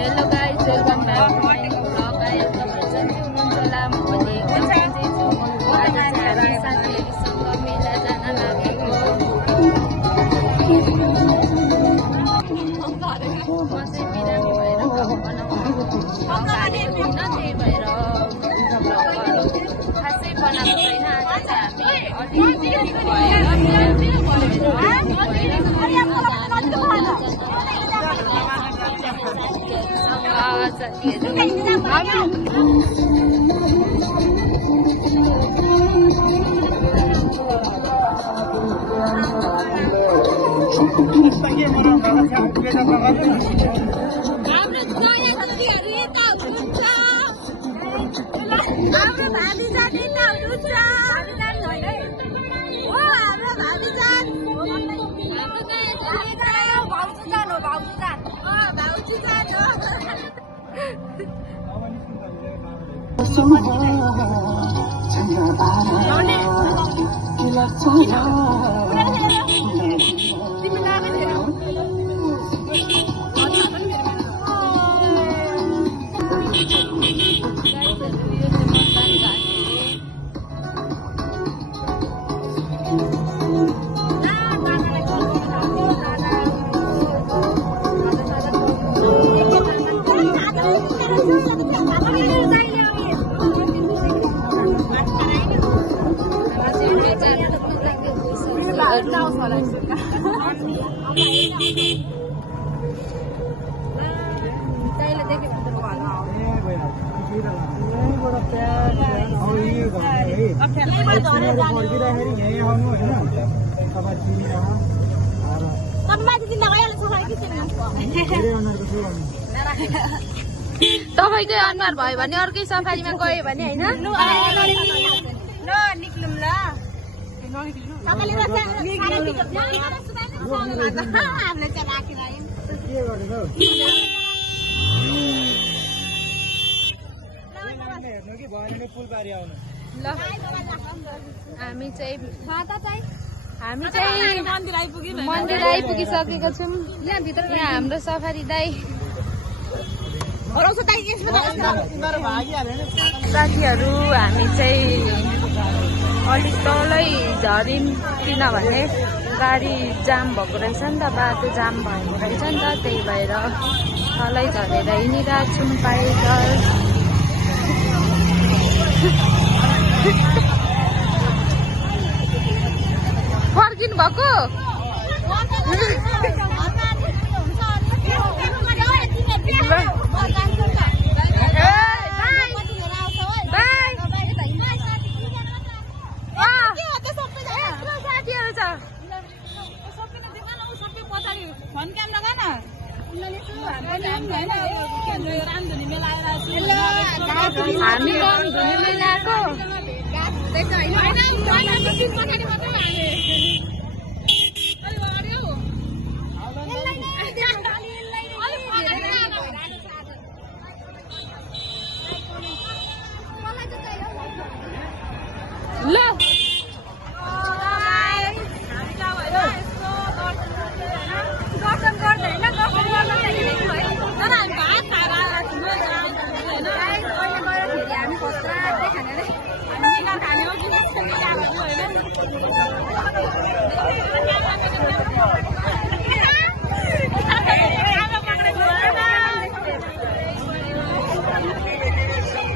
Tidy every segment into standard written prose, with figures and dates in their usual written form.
Hello guys, welcome back to my new blog. I तपाईहरु सन्चै हुनुहुन्छ होला। म पनि एकदम सन्चै छु। आज चाहिँ हामी साथीहरुसँग मेला जान लागेको। म चाहिँ बिरामी भएर भ्लग बनाउनु सक्दिनँ, त्यही भएर भ्लगहरु खासै बनाएको छैन। आज चाहिँ हामी अलिक भएर तपाईकै अनुहार भयो भने अर्कै सफारीमा गयो भने हैन निक्लौं ल। हामी चाहिँ मन्दिर आइपुगिसकेको छौँ। यहाँ हाम्रो सफारी दाइ साथीहरू हामी चाहिँ अलिक तलै झर्यौँ, किनभने गाडी जाम भएको रहेछ नि त, बाटो जाम भएको रहेछ नि त, त्यही भएर तलै झरेर हिँडिरहेको छौँ पैदल। फर्किनु भएको हामी रामधुनी मेलाको ल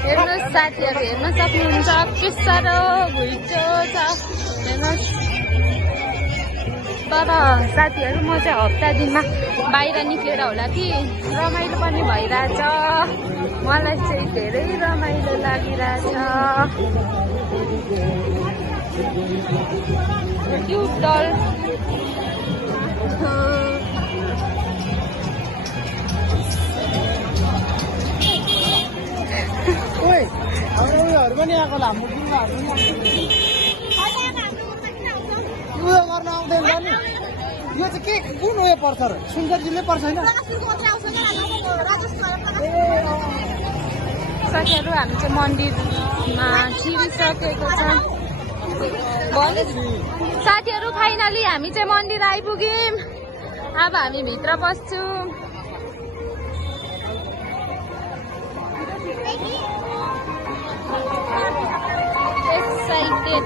हेर्नुहोस् साथीहरू, हेर्न सक्नुहुन्छ के साह्रो घुइँचो छ हेर्नुहोस्। तर साथीहरू म चाहिँ हप्ता दिनमा बाहिर निक्लेर होला कि रमाइलो पनि भइरहेछ। मलाई चाहिँ धेरै रमाइलो लागिरहेछ। क्युट डल पनि आएको लामो गर्न आउँदैन नि। यो चाहिँ के कुन उयो पर्छ र? सुन्दर जिल्लै पर्छ होइन? साथीहरू हामी चाहिँ मन्दिरमा छिरिसकेको छ। साथीहरू फाइनली हामी चाहिँ मन्दिर आइपुग्यौँ। अब हामी भित्र पस्छौँ। 10.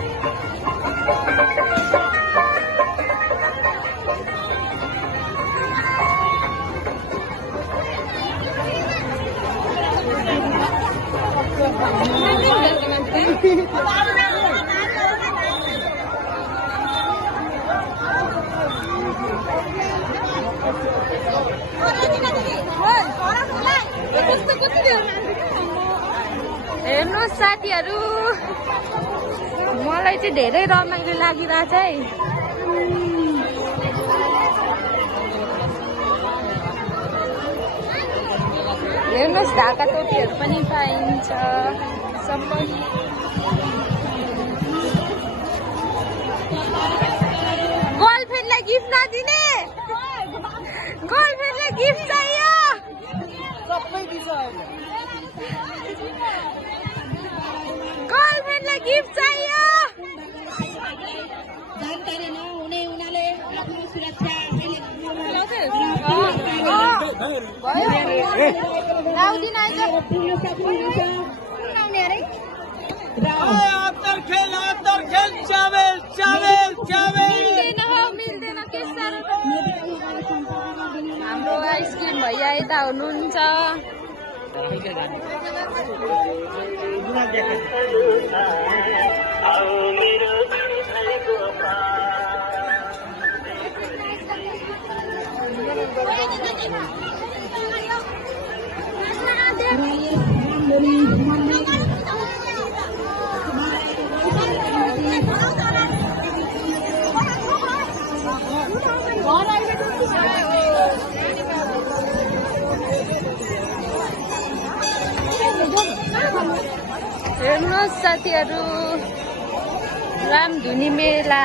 हेर्नुहोस् साथीहरू, मलाई चाहिँ धेरै रमाइलो लागिरहेछ है। हेर्नुहोस् ढाका टोपीहरू पनि पाइन्छ सबै। गर्लफ्रेन्डलाई गिफ्ट नदिने, गर्लफ्रेन्डलाई गिफ्ट चाहियो। सबै दिन्छ गर्लफ्रेन्डलाई गिफ्ट चाहियो। जानकारी नहुने उनीहरूले आफ्नो सुरक्षा हाम्रो आइसक्रिम भैया यता हुनुहुन्छ। हेर्नुहोस् साथीहरू, रामधुनी मेला।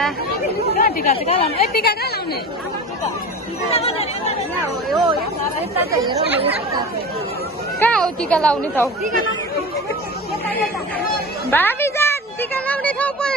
टिका लाउने, टिका कहाँ लाउने? कहाँ हो टिका लाउने ठाउँ? भाबी जान टिका लाउने ठाउँ पो।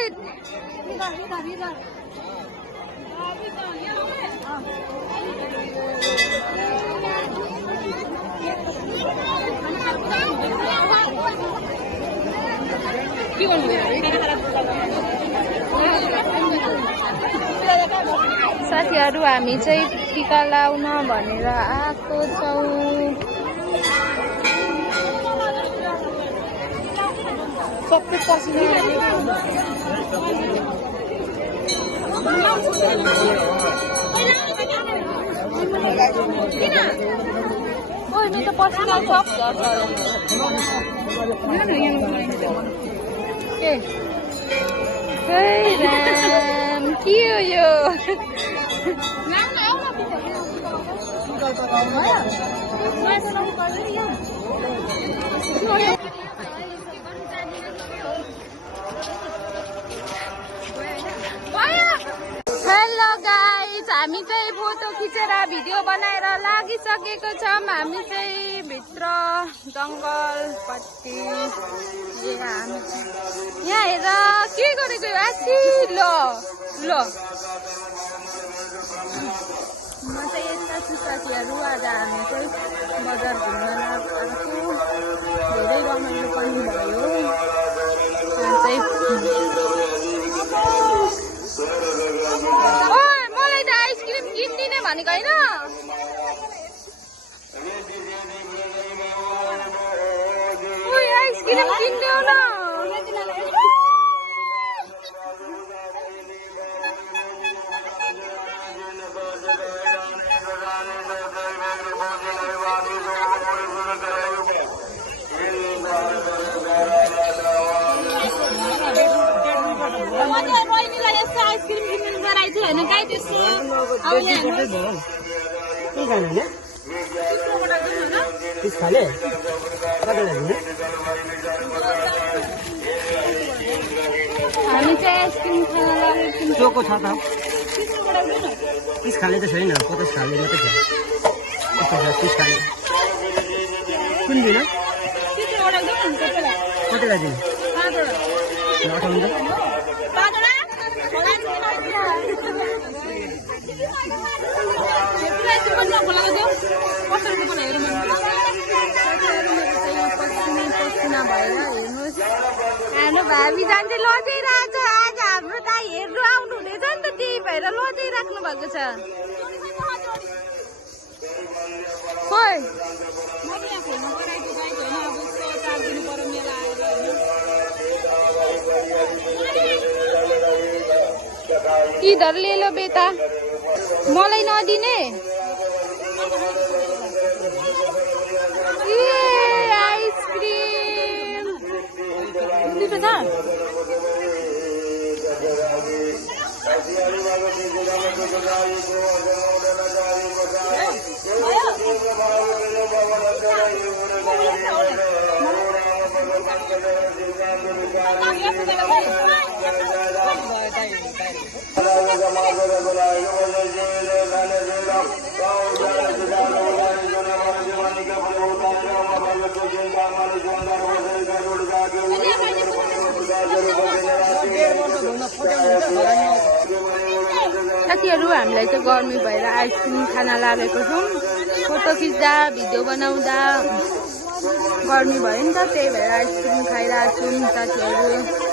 साथीहरू, हामी चाहिँ टिका लाउन भनेर आएको छौँ। सबै पसिना ओइ मेरो त पसिना सब झर्छ। हे राम, के हो यो? हेलो गाइज, हामी चाहिँ फोटो खिचेर भिडियो बनाएर लागिसकेको छौँ। हामी चाहिँ भित्र जङ्गलपट्टि यहाँ हेर के गरेको आसी। ल ल म चाहिँ यता छु साथीहरू। आज हामी चाहिँ बजार घुम्न आएको, धेरै रमाइलो पनि भयो। मलाई त आइसक्रिम किनिदिने भनेको होइन? आइसक्रिम किनिदेऊ न। आइसक्रिम किन्नु गराएको थियो होइन गाई त्यस्तो। हामी चाहिँ आइसक्रिम खान लागेको चोको छ त 30 खाले त छैन, 50 खाले मात्रै छ। 30 खाले कुन दिन कतिलाई दिनु? 8 भएर हेर्नुहोस्। भाबी जान्छ लजाइरहेछ। भएर लदिराख्नु भएको छ। खोइ इधर ले लो बेटा, मलाई नदिने। आइसक्रिम बेटा साथीहरू हामीलाई चाहिँ गर्मी भएर आइसक्रिम खान लागेको छौँ। फोटो खिच्दा भिडियो बनाउँदा गर्मी भयो नि त, त्यही भएर आइसक्रिम खाइरहेको छौँ साथीहरू।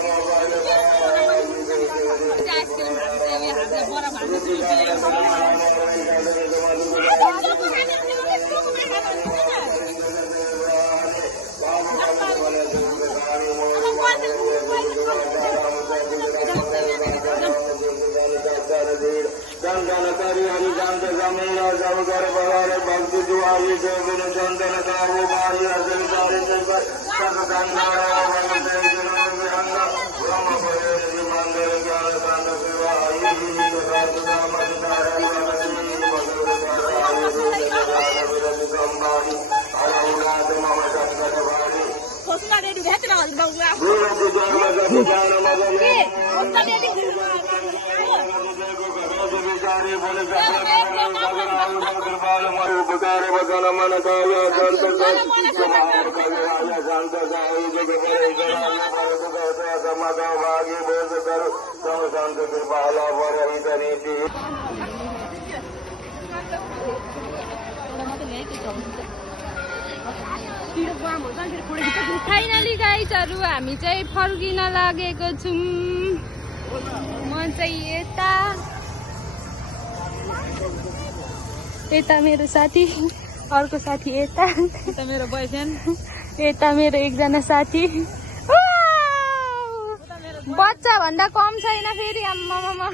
फाइनली गाइजहरू हामी चाहिँ फर्किन लागेको छौँ। म चाहिँ यता मेरो साथी, अर्को साथी यता मेरो बोयफ्रेन्ड, यता मेरो एकजना साथी। बच्चा भन्दा कम छैन फेरि आम्मामा।